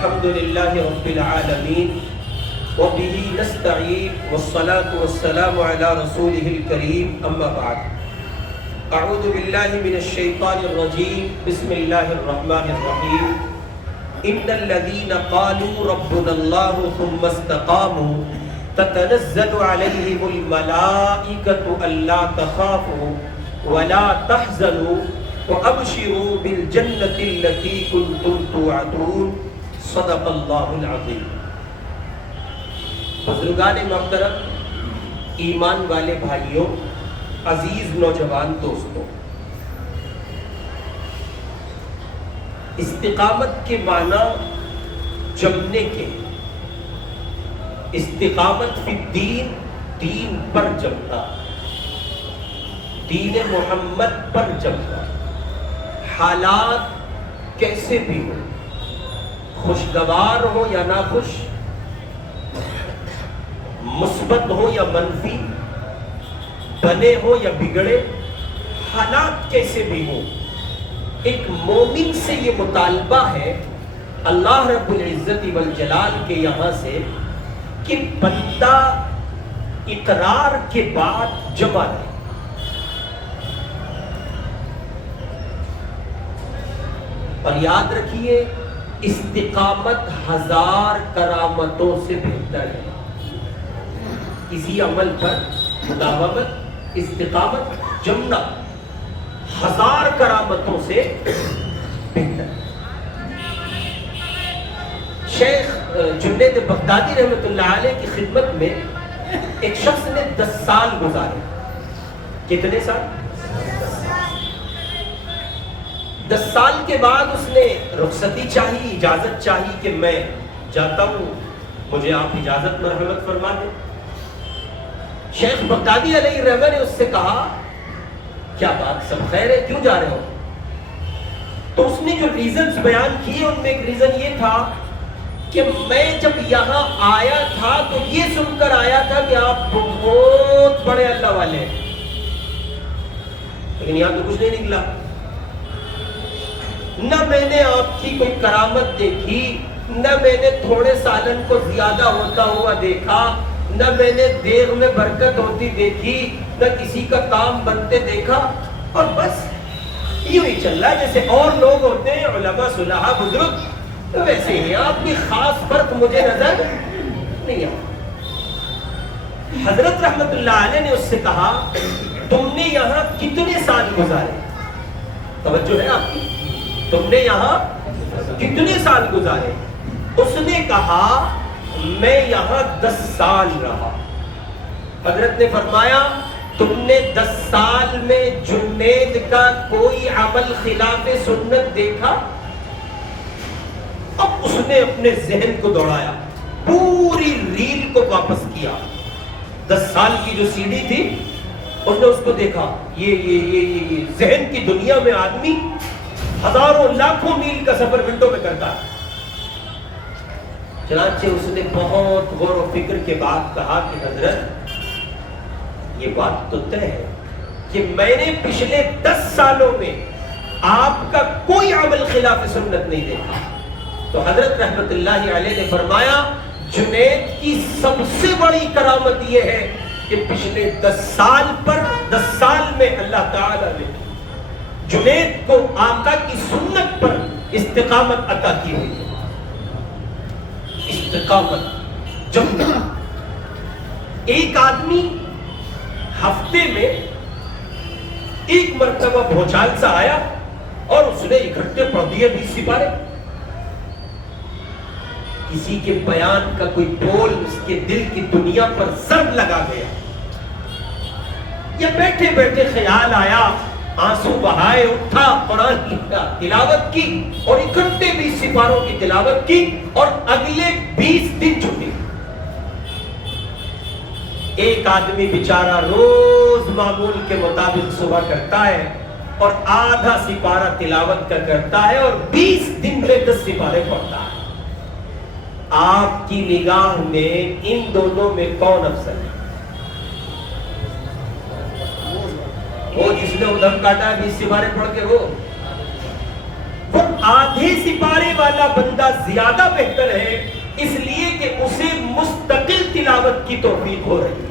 الحمد لله رب العالمين وبه نستعين والصلاة والسلام على رسوله الكريم أما بعد أعوذ بالله من الشيطان الرجيم بسم الله الرحمن الرحيم إن الذين قالوا ربنا الله ثم استقاموا تتنزل عليهم الملائكة ألا تخافوا ولا تحزنوا وأبشروا بالجنة التي كنتم توعدون صدق اللہ العظیم۔ بزرگان محترم، ایمان والے بھائیوں، عزیز نوجوان دوستوں، استقامت کے معنی جمنے کے، استقامت فی الدین، دین پر جمنا، دین محمد پر جمنا، حالات کیسے بھی ہو، خوشگوار ہو یا ناخوش، مثبت ہو یا منفی، بنے ہو یا بگڑے، حالات کیسے بھی ہو، ایک مومن سے یہ مطالبہ ہے اللہ رب العزت والجلال کے یہاں سے کہ بندہ اقرار کے بعد جمع رہے۔ اور یاد رکھیے، استقامت ہزار کرامتوں سے بہتر ہے۔ کسی عمل پر مداومت، استقامت، جمنا ہزار کرامتوں سے بہتر ہے۔ شیخ جنید بغدادی رحمۃ اللہ علیہ کی خدمت میں ایک شخص نے 10 سال گزارے۔ کتنے سال؟ 10 سال کے بعد اس نے رخصتی چاہی، اجازت چاہی کہ میں جاتا ہوں، مجھے آپ اجازت مرحمت فرما دیں۔ شیخ بغدادی علیہ الرحمہ نے اس سے کہا کیا بات، سب خیر ہے، کیوں جا رہے ہو؟ تو اس نے جو ریزنز بیان کیے ان میں ایک ریزن یہ تھا کہ میں جب یہاں آیا تھا تو یہ سن کر آیا تھا کہ آپ بہت بڑے اللہ والے ہیں، لیکن یہاں تو کچھ نہیں نکلا۔ نہ میں نے آپ کی کوئی کرامت دیکھی، نہ میں نے تھوڑے سالن کو زیادہ ہوتا ہوا دیکھا، نہ میں نے دیگ میں برکت ہوتی دیکھی، نہ کسی کا کام بنتے دیکھا، اور بس یوں ہی چل رہا ہے جیسے اور لوگ ہوتے ہیں، علماء صلحاء بزرگ، تو ویسے ہی آپ کی خاص فرق مجھے نظر نہیں آتا۔ حضرت رحمت اللہ علیہ نے اس سے کہا تم نے یہاں کتنے سال گزارے؟ توجہ ہے آپ کی؟ تم نے یہاں کتنے سال گزارے؟ اس نے کہا میں یہاں 10 سال رہا۔ حضرت نے فرمایا تم نے 10 سال میں جنید کا کوئی عمل خلاف سنت دیکھا؟ اب اس نے اپنے ذہن کو دوڑایا، پوری ریل کو واپس کیا، 10 سال کی جو سی ڈی تھی اس نے اس کو دیکھا، یہ ذہن کی دنیا میں آدمی ہزاروں لاکھوں میل کا سفر منٹوں میں کرتا ہے۔ چنانچہ اس نے بہت غور و فکر کے بعد کہا کہ حضرت یہ بات تو طے ہے کہ میں نے پچھلے 10 سالوں میں آپ کا کوئی عمل خلاف سنت نہیں دیکھا۔ تو حضرت رحمت اللہ علیہ نے فرمایا جنید کی سب سے بڑی کرامت یہ ہے کہ پچھلے 10 سال میں اللہ تعالیٰ نے جنید کو آقا کی سنت پر استقامت عطا کی ہوئی ہے۔ استقامت جمنا، ایک آدمی ہفتے میں ایک مرتبہ بھوچال سا آیا اور اس نے اکٹھے پڑھ دیے 20 سپارے۔ کسی کے بیان کا کوئی بول اس کے دل کی دنیا پر ضرب لگا گیا، یا بیٹھے بیٹھے خیال آیا، آنسو بہائے، اٹھا، قرآن کی تلاوت کی اور اکٹھے 20 سپاروں کی تلاوت کی، اور اگلے 20 دن چھٹی۔ ایک آدمی بیچارہ روز معمول کے مطابق صبح کرتا ہے اور آدھا سپارہ تلاوت کا کرتا ہے اور 20 دن میں 10 سپارے پڑھتا ہے۔ آپ کی نگاہ میں ان دونوں میں کون افضل ہے؟ وہ جس نے ادھم کاٹا ہے 20 سپارے پڑھ کے، وہ آدھے سپارے والا بندہ زیادہ بہتر ہے، اس لیے کہ اسے مستقل تلاوت کی توفیق ہو رہی ہے۔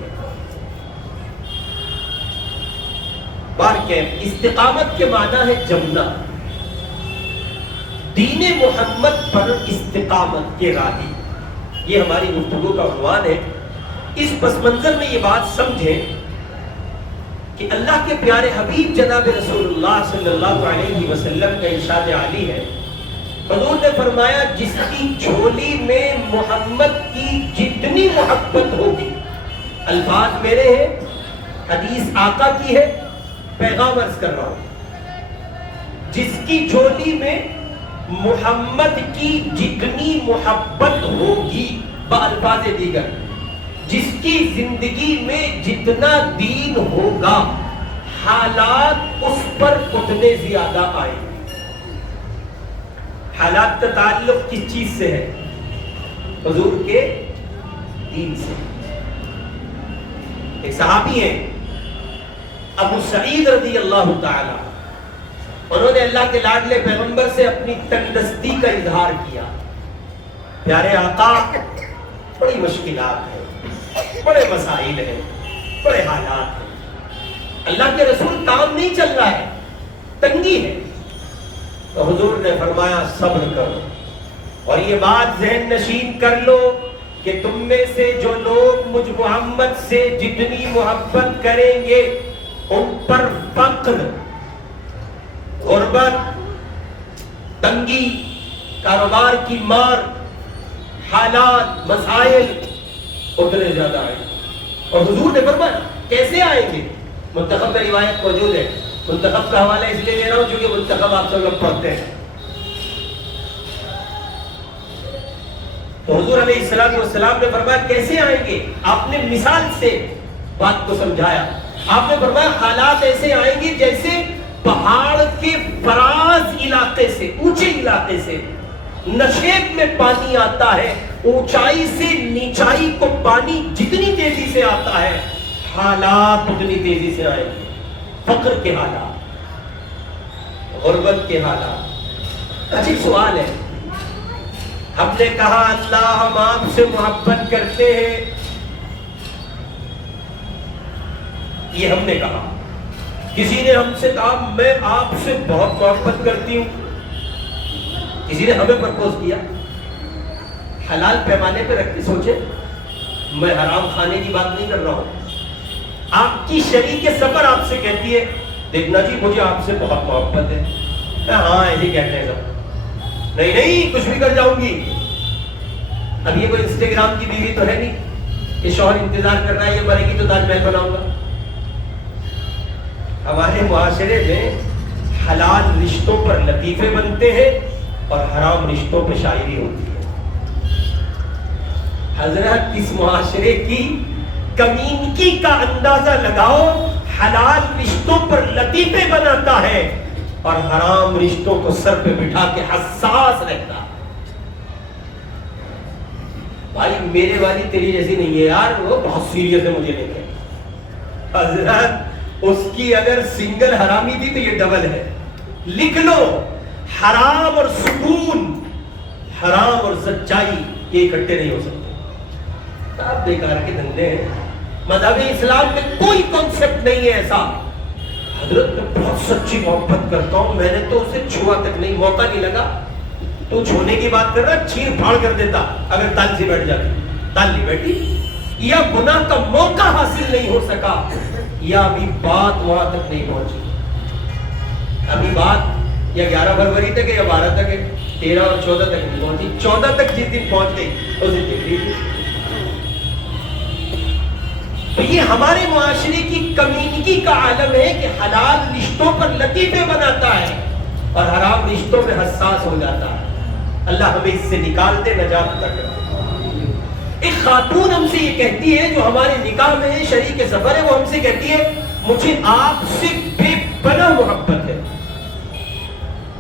بارکیف استقامت کے معنی ہے جمنا، دین محمد پر استقامت کے راہی، یہ ہماری گفتگو کا عنوان ہے۔ اس پس منظر میں یہ بات سمجھیں کہ اللہ کے پیارے حبیب جناب رسول اللہ صلی اللہ علیہ وسلم کا ارشاد عالی ہے، حضور نے فرمایا جس کی جھولی میں محمد کی جتنی محبت ہوگی، الفاظ میرے ہیں، حدیث آقا کی ہے، پیغام عرض کر رہا ہوں، جس کی جھولی میں محمد کی جتنی محبت ہوگی، بالفاظ دیگر جس کی زندگی میں جتنا دین ہوگا، حالات اس پر اتنے زیادہ آئیں گے۔ حالات کا تعلق کس چیز سے ہے؟ حضور کے دین سے۔ ایک صحابی ہیں ابو سعید رضی اللہ تعالی، انہوں نے اللہ کے لاڈلے پیغمبر سے اپنی تنگدستی کا اظہار کیا، پیارے آقا بڑی مشکلات ہیں، بڑے مسائل ہیں، بڑے حالات ہیں، اللہ کے رسول کام نہیں چل رہا ہے، تنگی ہے۔ تو حضور نے فرمایا صبر کرو، اور یہ بات ذہن نشین کر لو کہ تم میں سے جو لوگ مجھ محمد سے جتنی محبت کریں گے، ان پر فقر، غربت، تنگی، کاروبار کی مار، حالات، مسائل اتنے زیادہ آئیں گے۔ اور حضور نے فرمایا کیسے آئیں گے؟ منتخب میں روایت موجود ہے، منتخب کا حوالہ اس لیے دے رہا ہوں کیونکہ منتخب آپ سب لوگ پڑھتے ہیں۔ تو حضور علیہ السلام نے فرمایا کیسے آئیں گے؟ آپ نے مثال سے بات کو سمجھایا۔ آپ نے فرمایا حالات ایسے آئیں گے جیسے پہاڑ کے فراز علاقے سے، اونچے علاقے سے نشیب میں پانی آتا ہے، اونچائی سے نیچائی کو پانی جتنی تیزی سے آتا ہے، حالات اتنی تیزی سے آئیں گے۔ فقر کے حالات، غربت کے حالات۔ عجیب سوال ہے، ہم نے کہا اللہ ہم آپ سے محبت کرتے ہیں، یہ ہم نے کہا۔ کسی نے ہم سے کہا میں آپ سے بہت محبت کرتی ہوں، کسی نے ہمیں پرپوز کیا۔ حلال پیمانے پہ رکھ کے سوچے، میں حرام کھانے کی بات نہیں کر رہا ہوں۔ آپ کی شریک سفر آپ سے کہتی ہے دیکھنا جی مجھے آپ سے بہت محبت ہے، ہاں ایسے کہتے ہیں سب، نہیں نہیں کچھ بھی کر جاؤں گی۔ اب یہ کوئی انسٹاگرام کی بیوی تو ہے نہیں کہ شوہر انتظار کر رہا ہے یہ مرے گی تو تاج محل بناؤں گا۔ ہمارے معاشرے میں حلال رشتوں پر لطیفے بنتے ہیں اور حرام رشتوں پہ شاعری ہوتی ہے۔ حضرت اس معاشرے کی کمینگی کا اندازہ لگاؤ، حلال رشتوں پر لطیفے بناتا ہے اور حرام رشتوں کو سر پہ بٹھا کے حساس رہتا ہے۔ بھائی میرے والی تیری جیسی نہیں ہے یار، وہ بہت سیریس ہے مجھے نہیں کہ حضرت اس کی اگر سنگل حرامی تھی تو یہ ڈبل ہے۔ لکھ لو، حرام اور سکون، حرام اور سچائی یہ اکٹھے نہیں ہو سکتے۔ آپ بیکار کے دھندے ہیں، مذہب اسلام میں کوئی کانسیپٹ نہیں ہے ایسا۔ حضرت میں بہت سچی محبت کرتا ہوں، میں نے تو اسے چھوا تک نہیں، موقع نہیں لگا۔ تو چھونے کی بات کر رہا، چھیر پھاڑ کر دیتا اگر تال سے بیٹھ جاتی، تال نہیں بیٹھی، یا گناہ کا موقع حاصل نہیں ہو سکا، یا ابھی بات وہاں تک نہیں پہنچی۔ ابھی بات یا 11 فروری تک ہے یا 12 تک ہے، 13 اور 14 تک نہیں پہنچی۔ 14 تک جس دن پہنچ گئی اس دن دیکھ لیجیے۔ تو یہ ہمارے معاشرے کی کمیونٹی کا عالم ہے کہ حلال رشتوں پر لطیفے بناتا ہے اور حرام رشتوں میں حساس ہو جاتا ہے۔ اللہ ہمیں اس سے نکال دے، نجات عطا کرے۔ ایک خاتون ہم سے یہ کہتی ہے جو ہمارے نکاح میں ہے، شریک سفر ہے، وہ ہم سے کہتی ہے مجھے آپ سے بے پناہ محبت ہے۔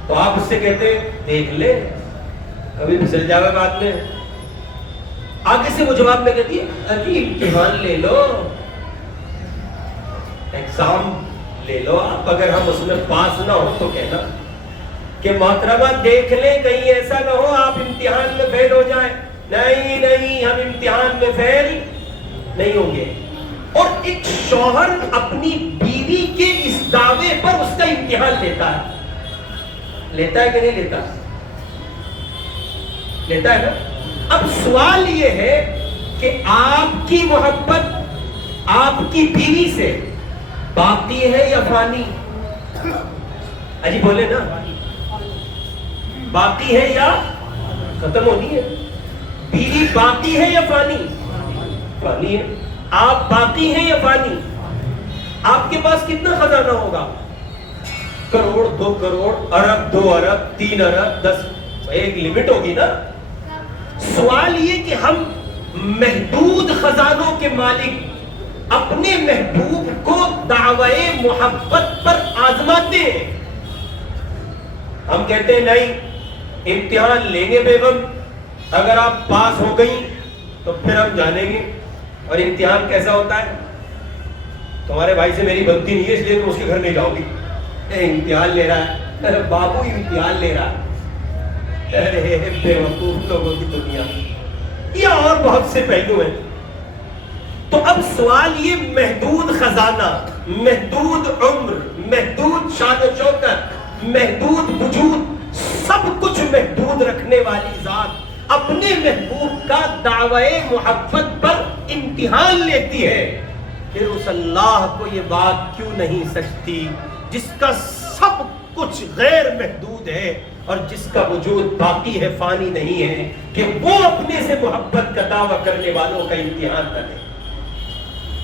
تو آپ اس سے کہتے ہیں دیکھ لے کبھی پھسل جاوے بات میں۔ آگے سے وہ جواب میں کہتی ہے ابھی امتحان لے لو، ایگزام لے لو، اب اگر ہم اس میں پاس نہ ہو تو کہنا۔ کہ محترمہ دیکھ لیں کہیں ایسا نہ ہو آپ امتحان میں فیل ہو جائیں. نہیں نہیں، ہم امتحان میں فیل نہیں ہوں گے. اور ایک شوہر اپنی بیوی کے اس دعوے پر اس کا امتحان لیتا ہے کہ نہیں لیتا؟ لیتا ہے نا. اب سوال یہ ہے کہ آپ کی محبت آپ کی بیوی سے باقی ہے یا فانی؟ اجی بولے نا، باقی ہے یا ختم ہونی ہے؟ بیوی باقی ہے یا فانی؟ فانی ہے. آپ باقی ہیں یا فانی؟ آپ کے پاس کتنا خزانہ ہوگا؟ کروڑ، 2 کروڑ، ارب، 2 ارب، 3 ارب، 10، ایک لمٹ ہوگی نا. سوال یہ کہ ہم محدود خزانوں کے مالک اپنے محبوب کو دعوی محبت پر آزماتے ہیں. ہم کہتے ہیں نہیں، امتحان لیں گے بیگم، اگر آپ پاس ہو گئی تو پھر ہم جانیں گے. اور امتحان کیسا ہوتا ہے؟ تمہارے بھائی سے میری بنتی نہیں ہے اس لیے تم اس کے گھر نہیں جاؤ گی. امتحان لے رہا ہے بابو، امتحان لے رہا ہے. ارے بیوقوف لوگوں کی دنیا، یہ اور بہت سے پہلو ہیں. تو اب سوال یہ، محدود خزانہ، محدود عمر، محدود شان و شوکت، محدود وجود، سب کچھ محدود رکھنے والی ذات اپنے محبوب کا دعوی محبت پر امتحان لیتی ہے. پھر اس اللہ کو یہ بات کیوں نہیں سچتی جس کا سب کچھ غیر محدود ہے اور جس کا وجود باقی ہے، فانی نہیں ہے، کہ وہ اپنے سے محبت کا دعویٰ کرنے والوں کا امتحان کرے.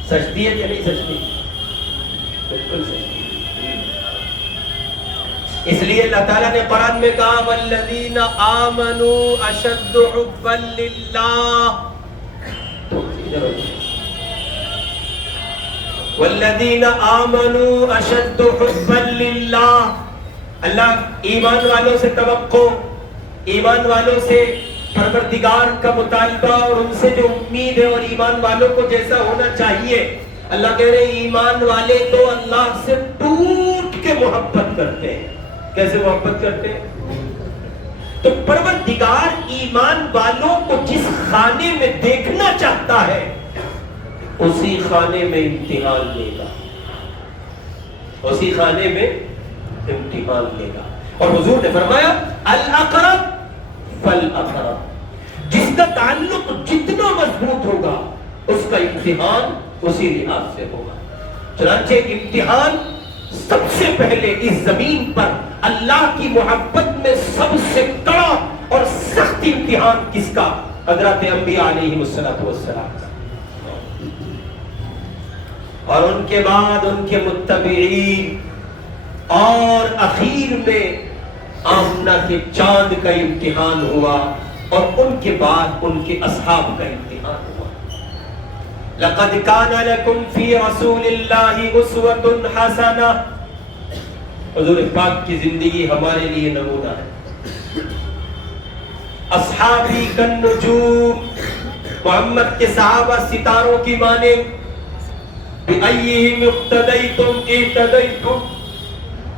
سچتی ہے کہ نہیں سچتی؟ بالکل سچتی. اس لیے اللہ تعالیٰ نے قرآن میں کہا والذین آمنوا اشد حبا للہ، والذین آمنوا اشد حبا للہ. اللہ ایمان والوں سے توقع، ایمان والوں سے پروردگار کا مطالبہ اور ان سے جو امید ہے اور ایمان والوں کو جیسا ہونا چاہیے، اللہ کہہ رہے ہیں ایمان والے تو اللہ سے ٹوٹ کے محبت کرتے ہیں. کیسے محبت کرتے ہیں؟ تو پروردگار ایمان والوں کو جس خانے میں دیکھنا چاہتا ہے اسی خانے میں امتحان لے گا، اسی خانے میں امتحان لے گا. اور حضور نے فرمایا الاقرب فالاقرب، جس کا تعلق جتنا مضبوط ہوگا اس کا امتحان اسی لحاظ سے ہوگا. چنانچہ امتحان سب سے پہلے اس زمین پر اللہ کی محبت میں سب سے کڑا اور سخت امتحان کس کا؟ حضرات انبیاء علیہ السلام. اور ان کے بعد ان کے متبعین، اور اخیر میں آمنہ کے چاند کا امتحان ہوا، اور ان کے بعد ان کے اصحاب کا امتحان ہوا. لقد كان لكم في رسول الله اسوة حسنة. حضور پاک کی زندگی ہمارے لیے نمونہ ہے. اصحابی کالنجوم، محمد کے صحابہ ستاروں کی مانند. بأيهم اقتديتم اهتديتم،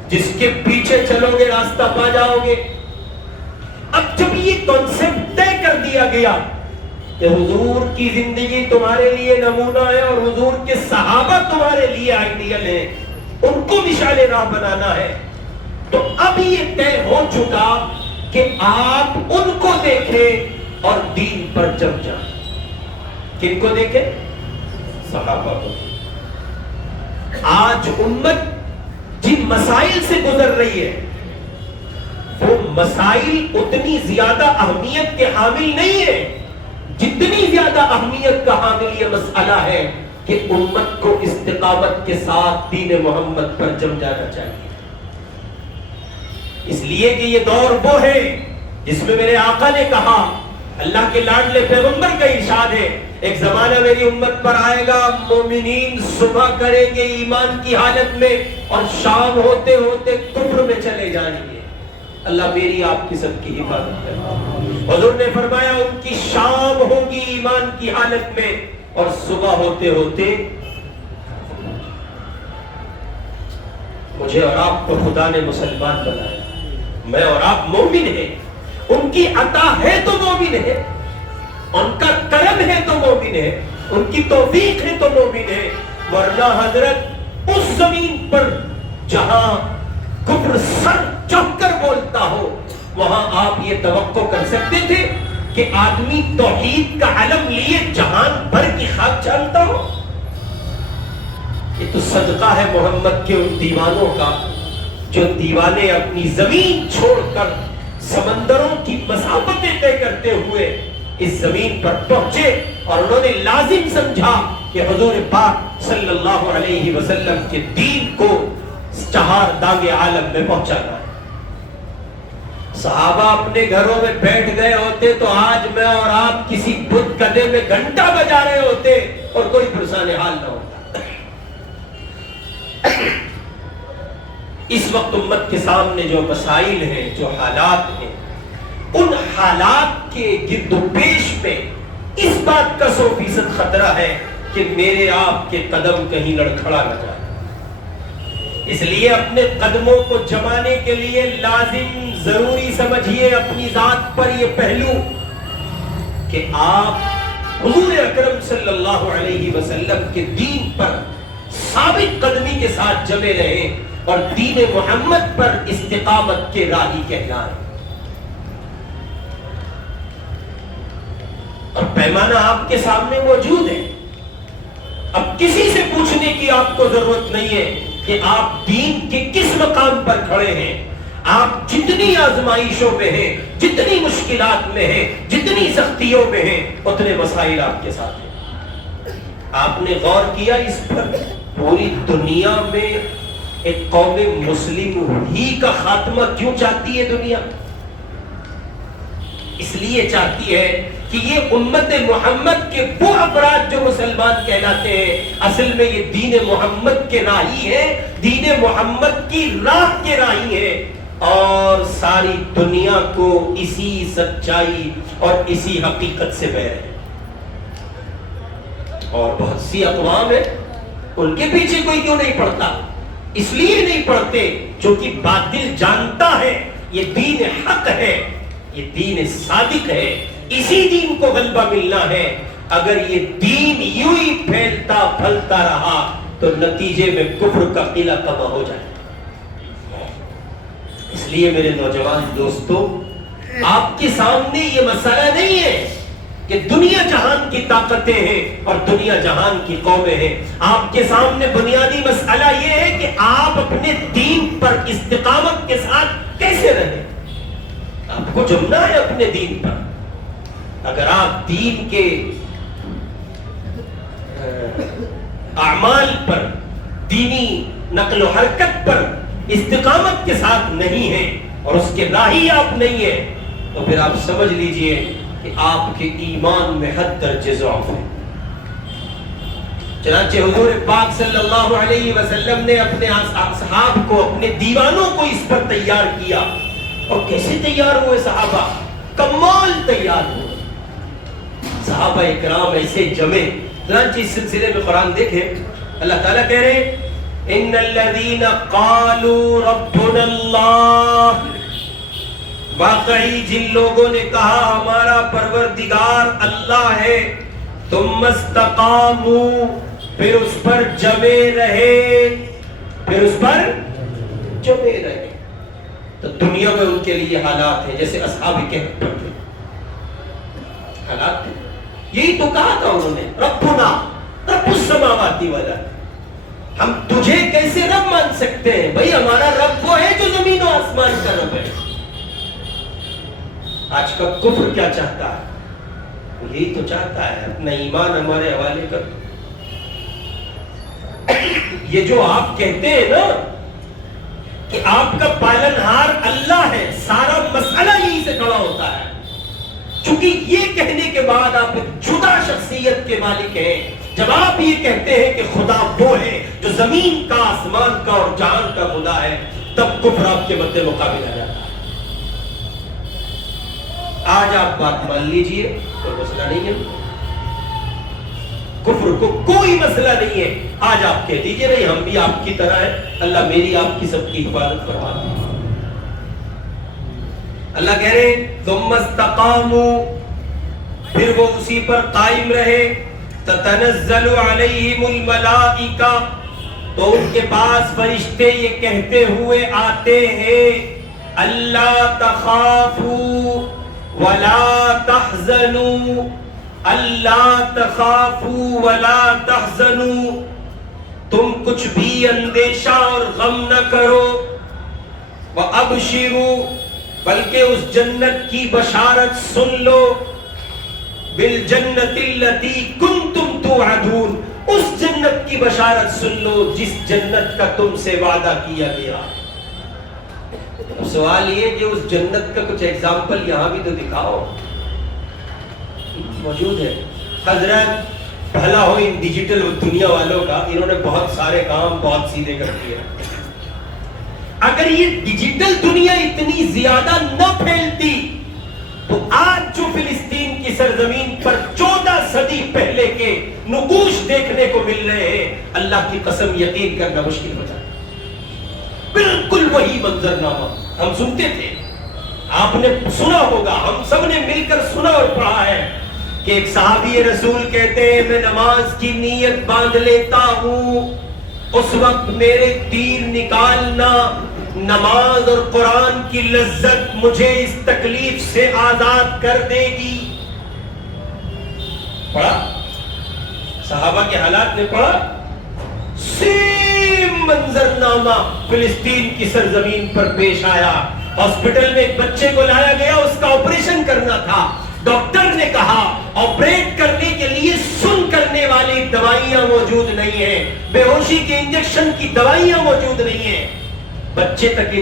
جس کے پیچھے چلو گے راستہ پا جاؤ گے. اب جب یہ کانسیپٹ طے کر دیا گیا کہ حضور کی زندگی تمہارے لیے نمونہ ہے اور حضور کے صحابہ تمہارے لیے آئیڈیل ہیں، ان کو مشعل راہ بنانا ہے، تو اب یہ طے ہو چکا کہ آپ ان کو دیکھیں اور دین پر جم جائیں. کن کو دیکھیں؟ صحابہ کو. آج امت جن مسائل سے گزر رہی ہے وہ مسائل اتنی زیادہ اہمیت کے حامل نہیں ہے جتنی زیادہ اہمیت کا حامل یہ مسئلہ ہے کہ امت کو استقامت کے ساتھ دین محمد پر جم جانا چاہیے. اس لیے کہ یہ دور وہ ہے جس میں میرے آقا نے کہا، اللہ کے لاڈلے پیغمبر کا ارشاد ہے، ایک زمانہ میری امت پر آئے گا، مومنین صبح کریں گے ایمان کی حالت میں اور شام ہوتے ہوتے کفر میں چلے جائیں گے. اللہ میری آپ کی سب کی حفاظت کرے. حضور نے فرمایا ان کی شام ہوگی ایمان کی حالت میں اور صبح ہوتے ہوتے. مجھے اور آپ کو خدا نے مسلمان بنایا، میں اور آپ مومن ہیں، ان کی عطا ہے تو مومن ہے، ان کا کرم ہے تو مومن ہے، ان کی توفیق ہے تو مومن ہے، ورنہ حضرت اس زمین پر جہاں کفر سر چڑھ کر بولتا ہو وہاں آپ یہ توقع کر سکتے تھے کہ آدمی توحید کا علم لیے جہان بھر کی خاک جانتا ہو؟ یہ تو صدقہ ہے محمد کے ان دیوانوں کا جو دیوانے اپنی زمین چھوڑ کر سمندروں کی مسافتیں طے کرتے ہوئے اس زمین پر پہنچے اور انہوں نے لازم سمجھا کہ حضور پاک صلی اللہ علیہ وسلم کے دین کو چہار دانگ عالم میں پہنچانا ہے۔ صحابہ اپنے گھروں میں بیٹھ گئے ہوتے تو آج میں اور آپ کسی بت گدے میں گھنٹہ بجا رہے ہوتے اور کوئی پریشان حال نہ ہوتا۔ اس وقت امت کے سامنے جو مسائل ہیں، جو حالات ہیں، ان حالات کے گرد و پیش میں اس بات کا 100% خطرہ ہے کہ میرے آپ کے قدم کہیں لڑکھڑا نہ جائے۔ اس لیے اپنے قدموں کو جمانے کے لیے لازم ضروری سمجھیے اپنی ذات پر یہ پہلو کہ آپ حضور اکرم صلی اللہ علیہ وسلم کے دین پر ثابت قدمی کے ساتھ جمے رہیں اور دین محمد پر استقامت کے راہی کہلائیں۔ اور پیمانہ آپ کے سامنے موجود ہے، اب کسی سے پوچھنے کی آپ کو ضرورت نہیں ہے کہ آپ دین کے کس مقام پر کھڑے ہیں۔ آپ جتنی آزمائشوں میں ہیں، جتنی مشکلات میں ہیں، جتنی سختیوں میں ہیں، اتنے مسائل آپ کے ساتھ ہیں۔ آپ نے غور کیا اس پر؟ پوری دنیا میں ایک قوم مسلم ہی کا خاتمہ کیوں چاہتی ہے دنیا؟ اس لیے چاہتی ہے کہ یہ امت محمد کے وہ افراد جو مسلمان کہلاتے ہیں اصل میں یہ دین محمد کے راہی ہیں، دین محمد کی راہ کے راہی ہیں، اور ساری دنیا کو اسی سچائی اور اسی حقیقت سے بیر ہے۔ اور بہت سی اقوام ہیں ان کے پیچھے کوئی کیوں نہیں پڑتا؟ اس لیے نہیں پڑھتے جو کہ باطل جانتا ہے یہ دین حق ہے، یہ دین صادق ہے، اسی دین کو غلبہ ملنا ہے۔ اگر یہ دین یوں ہی پھیلتا پھلتا رہا تو نتیجے میں کفر کا قلعہ تباہ ہو جائے۔ اس لیے میرے نوجوان دوستو، آپ کے سامنے یہ مسئلہ نہیں ہے کہ دنیا جہان کی طاقتیں ہیں اور دنیا جہان کی قومیں ہیں۔ آپ کے سامنے بنیادی مسئلہ یہ ہے کہ آپ اپنے دین پر استقامت کے ساتھ کیسے رہیں۔ آپ کو جمنا ہے اپنے دین پر۔ اگر آپ دین کے اعمال پر، دینی نقل و حرکت پر استقامت کے ساتھ نہیں ہیں اور اس کے راہی آپ نہیں ہیں تو پھر آپ سمجھ لیجئے کہ آپ کے ایمان میں حد درجے ضعف ہے۔ چنانچہ حضور پاک صلی اللہ علیہ وسلم نے اپنے اصحاب کو، اپنے دیوانوں کو اس پر تیار کیا۔ اور کیسے تیار ہوئے صحابہ؟ کمال تیار ہوئے صحابہ اکرام، ایسے جمے۔ چنانچہ اس سلسلے میں قرآن دیکھیں، اللہ تعالیٰ کہہ رہے ہیں ان الذین قالوا ربنا اللہ، واقعی جن لوگوں نے کہا ہمارا پروردگار اللہ ہے، ثم استقاموا، پھر اس پر جمے رہے، پھر اس پر جمے رہے۔ تو دنیا میں ان کے لیے حالات ہیں جیسے اصحاب کہف پر تھے، حالات تھے۔ یہی تو کہا تھا انہوں نے، ربنا رب السماوات والارض، ہم تجھے کیسے رب مان سکتے ہیں؟ بھئی ہمارا رب وہ ہے جو زمین و آسمان کا رب ہے۔ آج کا کفر کیا چاہتا ہے؟ وہ یہی تو چاہتا ہے اپنا ایمان ہمارے حوالے کر۔ یہ جو آپ کہتے ہیں نا کہ آپ کا پالنہار اللہ ہے، سارا مسئلہ یہی سے کھڑا ہوتا ہے۔ چونکہ یہ کہنے کے بعد آپ ایک جدا شخصیت کے مالک ہیں۔ جب آپ یہ کہتے ہیں کہ خدا وہ ہے جو زمین کا، آسمان کا اور جہان کا خدا ہے، تب کفر آپ کے مد مقابل آ جاتا ہے۔ آج آپ بات مان لیجئے، کوئی مسئلہ نہیں ہے، کفر کو کوئی مسئلہ نہیں ہے۔ آج آپ کہہ دیجئے نہیں ہم بھی آپ کی طرح ہیں، اللہ میری آپ کی سب کی حفاظت فرما دے۔ اللہ کہہ رہے ثم استقاموا، پھر وہ اسی پر قائم رہے، تتنزل علیہم الملائکہ، تو ان کے پاس فرشتے یہ کہتے ہوئے آتے ہیں اللہ تخافوا ولا تحزنوا، اللہ تخافوا ولا تحزنوا، تم کچھ بھی اندیشہ اور غم نہ کرو، وَأَبْشِرُوا، بلکہ اس جنت کی بشارت سن لو، بِالْجَنَّةِ الَّتِي كُنْتُمْ تُوعَدُونَ، اس جنت کی بشارت سن لو جس جنت کا تم سے وعدہ کیا گیا۔ اب سوال یہ کہ اس جنت کا کچھ ایگزامپل یہاں بھی تو دکھاؤ، موجود ہے؟ حضرت بھلا ہو ان ڈیجیٹل دنیا والوں کا، انہوں نے بہت سارے کام بہت سیدھے کر دیے۔ اگر یہ ڈیجیٹل دنیا اتنی زیادہ نہ پھیلتی تو آج جو فلسطین کی سرزمین پر 14 صدی پہلے کے نقوش دیکھنے کو مل رہے ہیں، اللہ کی قسم یقین کرنا مشکل ہو جاتا۔ بالکل وہی منظرنامہ ہم سنتے تھے، آپ نے سنا ہوگا، ہم سب نے مل کر سنا اور پڑھا ہے کہ ایک صحابی رسول کہتے ہیں میں نماز کی نیت باندھ لیتا ہوں، اس وقت میرے تیر نکالنا، نماز اور قرآن کی لذت مجھے اس تکلیف سے آزاد کر دے گی۔ پڑھا صحابہ کے حالات نے پڑھا، سیم منظرنامہ فلسطین کی سرزمین پر پیش آیا۔ ہاسپٹل میں ایک بچے کو لایا گیا، اس کا آپریشن کرنا تھا، ڈاکٹر نے کہا آپریٹ کرنے کے لیے سن کرنے والی دوائیاں موجود نہیں ہیں، بے ہوشی کے انجیکشن کی دوائیاں موجود نہیں ہیں۔ بچے تک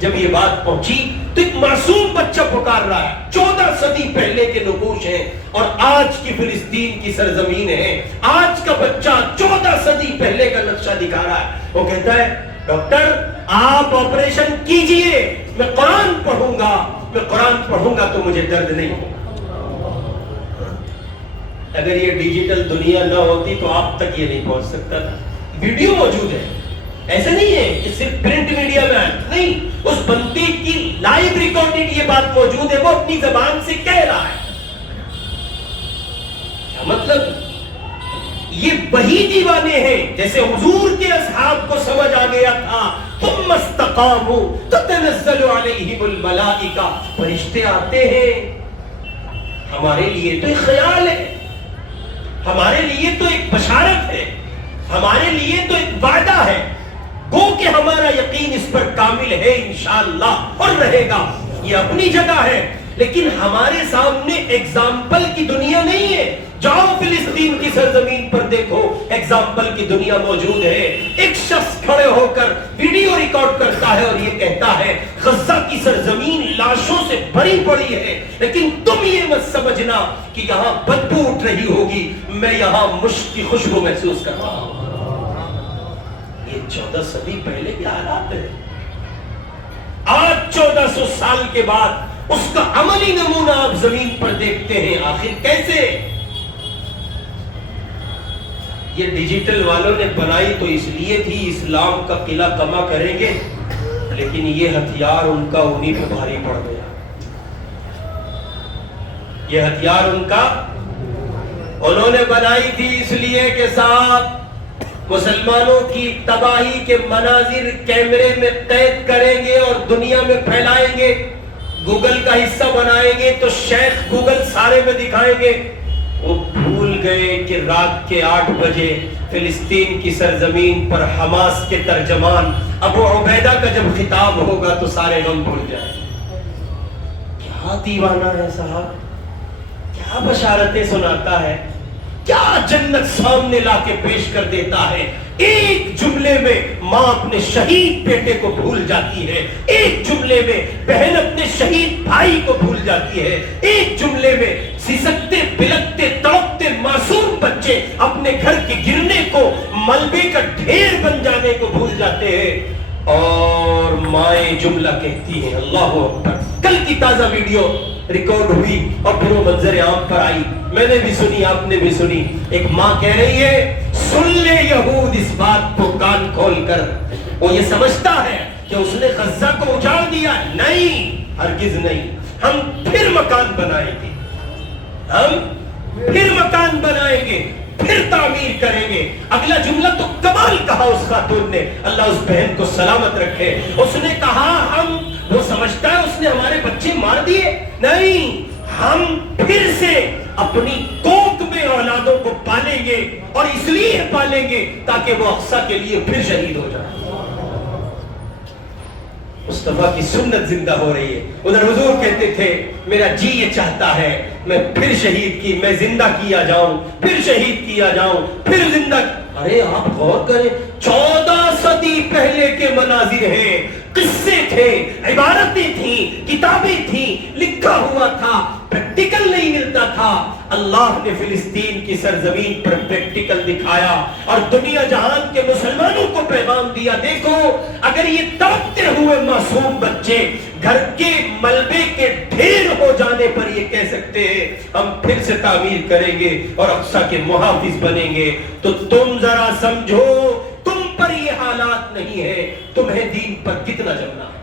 جب یہ بات پہنچی تو ایک معصوم بچہ پکار رہا ہے، 14 صدی پہلے کے نقوش ہیں اور آج کی فلسطین کی سرزمین ہے، آج کا بچہ 14 صدی پہلے کا نقشہ دکھا رہا ہے۔ وہ کہتا ہے ڈاکٹر آپ آپریشن کیجئے، میں قرآن پڑھوں گا، میں قرآن پڑھوں گا تو مجھے درد نہیں ہوگا۔ اگر یہ ڈیجیٹل دنیا نہ ہوتی تو آپ تک یہ نہیں پہنچ سکتا تھا۔ ویڈیو موجود ہے، ایسا نہیں ہے کہ صرف پرنٹ میڈیا میں نہیں، اس بندے کی لائیو ریکارڈڈ یہ بات موجود ہے، وہ اپنی زبان سے کہہ رہا ہے۔ مطلب یہ وہی دیوانے ہیں جیسے حضور کے اصحاب کو سمجھ آ گیا تھا ثم استقاموا تتنزل علیہم الملائکہ، فرشتے آتے ہیں۔ ہمارے لیے تو ایک خیال ہے، ہمارے لیے تو ایک بشارت ہے، ہمارے لیے تو ایک وعدہ ہے، گو کہ ہمارا یقین اس پر کامل ہے انشاءاللہ اور رہے گا، یہ اپنی جگہ ہے، لیکن ہمارے سامنے ایگزامپل کی دنیا نہیں ہے۔ جاؤ فلسطین کی سرزمین پر دیکھو، ایگزامپل کی دنیا موجود ہے۔ ایک شخص کھڑے ہو کر ویڈیو ریکارڈ کرتا ہے اور یہ کہتا ہے غزہ کی سرزمین لاشوں سے بھری پڑی ہے، لیکن تم یہ مت سمجھنا کہ یہاں بدبو اٹھ رہی ہوگی، میں یہاں مشک کی خوشبو محسوس کر رہا ہوں۔ یہ 14 صدی پہلے کے حالات ہیں، آج 1400 سال کے بعد اس کا عملی نمونہ آپ زمین پر دیکھتے ہیں۔ آخر کیسے؟ یہ ڈیجیٹل والوں نے بنائی تو اس لیے تھی اسلام کا قلعہ کما کریں گے، لیکن یہ ہتھیار ان کا انہی پہ بھاری پڑ گیا۔ یہ ہتھیار ان کا انہوں نے بنائی تھی اس لیے کہ صاحب مسلمانوں کی تباہی کے مناظر کیمرے میں قید کریں گے اور دنیا میں پھیلائیں گے، گوگل کا حصہ بنائیں گے تو شیخ گوگل سارے میں دکھائیں گے۔ وہ بھول گئے کہ رات کے 8 بجے فلسطین کی سرزمین پر حماس کے ترجمان ابو عبیدہ کا جب خطاب ہوگا تو سارے غم بھول جائیں۔ کیا دیوانہ ہے صاحب، کیا بشارتیں سناتا ہے، کیا جنت سامنے لا کے پیش کر دیتا ہے۔ ایک جملے میں ماں اپنے شہید بیٹے کو بھول جاتی ہے، ایک جملے میں بہن اپنے شہید بھائی کو بھول جاتی ہے، ایک جملے میں سسکتے بلکتے تڑپتے معصوم بچے اپنے گھر کے گرنے کو، ملبے کا ڈھیر بن جانے کو بھول جاتے ہیں، اور مائیں جملہ کہتی ہیں اللہ اکبر۔ کل کی تازہ ویڈیو ریکارڈ ہوئی اور پھر وہ منظر عام پر آئی، میں نے بھی سنی، آپ نے بھی سنی۔ ایک ماں کہہ رہی ہے سن لے یہود اس بات کو کان کھول کر، وہ یہ سمجھتا ہے کہ اس نے غزہ کو اجاڑ دیا، نہیں، ہرگز نہیں۔ ہم پھر مکان بنائیں گے، ہم پھر مکان بنائیں گے، پھر تعمیر کریں گے۔ اگلا جملہ تو کمال کہا اس خاتون نے، اللہ اس بہن کو سلامت رکھے۔ اس نے کہا ہم، وہ سمجھتا ہے اس نے ہمارے بچے مار دیے، نہیں، ہم پھر سے اپنی کوکھ میں اولادوں کو پالیں گے، اور اس لیے پالیں گے تاکہ وہ اقصی کے لیے پھر شہید ہو جائے۔ مصطفیٰ کی سنت زندہ ہو رہی ہے۔ ادھر حضور کہتے تھے میرا جی یہ چاہتا ہے میں پھر شہید کی، میں زندہ کیا جاؤں، پھر شہید کیا جاؤں، پھر زندہ۔ ارے آپ غور کریں، 14 صدی پہلے کے مناظر ہیں، قصے تھے، عبارتیں تھیں، کتابیں تھیں، لکھا ہوا تھا، پریکٹیکل نہیں ملتا تھا۔ اللہ نے فلسطین کی سرزمین پر پریکٹیکل دکھایا اور دنیا جہان کے مسلمانوں کو پیغام دیا، دیکھو اگر یہ تڑپتے ہوئے معصوم بچے گھر کے ملبے کے ڈھیر ہو جانے پر یہ کہہ سکتے ہیں ہم پھر سے تعمیر کریں گے اور اقصی کے محافظ بنیں گے، تو تم ذرا سمجھو تم پر یہ حالات نہیں ہے، تمہیں دین پر کتنا جمنا ہے۔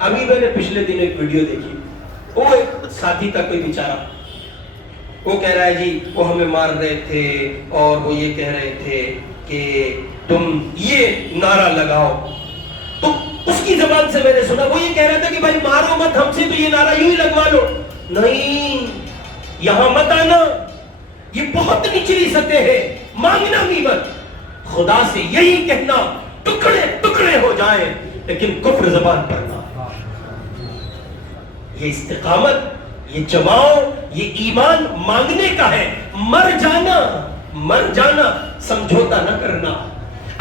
ابھی میں نے پچھلے دن ایک ویڈیو دیکھی، وہ ایک ساتھی تھا کوئی بیچارہ، وہ کہہ رہا ہے جی وہ ہمیں مار رہے تھے اور وہ یہ کہہ رہے تھے کہ تم یہ نعرہ لگاؤ، تو اس کی زبان سے میں نے سنا وہ یہ کہہ رہا تھا کہ بھائی مارو مت ہم سے، تو یہ نعرہ یوں ہی لگوا لو۔ نہیں، یہاں مت آنا، یہ بہت نچلی سطح ہے، مانگنا بھی مت، خدا سے یہی کہنا ٹکڑے ٹکڑے ہو جائیں لیکن کفر زبان پر نہ۔ یہ استقامت، یہ جماؤ، یہ ایمان مانگنے کا ہے، مر جانا، سمجھوتا نہ کرنا۔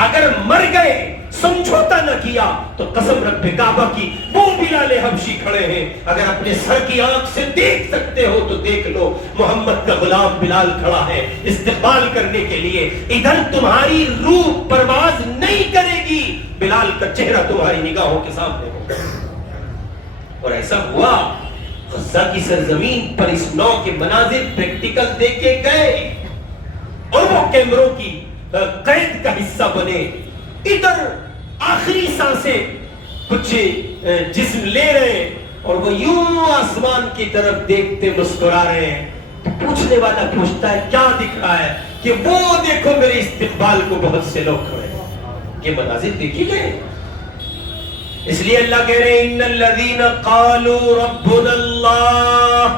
اگر مر گئے سمجھوتا نہ کیا تو قسم رب کعبہ کی، وہ بلال حبشی کھڑے ہیں، اگر اپنے سر کی آنکھ سے دیکھ سکتے ہو تو دیکھ لو، محمد کا غلام بلال کھڑا ہے استقبال کرنے کے لیے۔ ادھر تمہاری روح پرواز نہیں کرے گی، بلال کا چہرہ تمہاری نگاہوں کے سامنے ہوگا۔ اور ایسا ہوا، غزہ کی سرزمین پر اس نو کے مناظر پریکٹیکل دیکھے گئے اور وہ کیمروں کی قید کا حصہ بنے۔ ادھر آخری سانسیں کچھ جسم لے رہے ہیں اور وہ یوں آسمان کی طرف دیکھتے مسکرا رہے ہیں، تو پوچھنے والا پوچھتا ہے کیا دکھ رہا ہے، کہ وہ دیکھو میرے استقبال کو بہت سے لوگ کھڑے ہیں۔ یہ مناظر دیکھی گئے، اس لیے اللہ کہہ رہے ہیں ان الذین قالوا ربنا اللہ،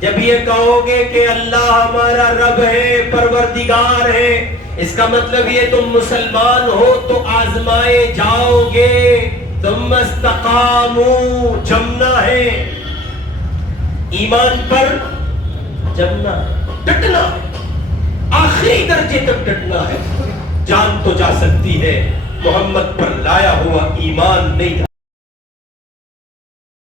جب یہ کہو گے کہ اللہ ہمارا رب ہے، پروردگار ہے، اس کا مطلب یہ تم مسلمان ہو تو آزمائے جاؤ گے، ثم استقاموا، جمنا ہے، ایمان پر جمنا ہے، ڈٹنا ہے، آخری درجے تک ڈٹنا ہے۔ جان تو جا سکتی ہے، محمد پر لایا ہوا ایمان نہیں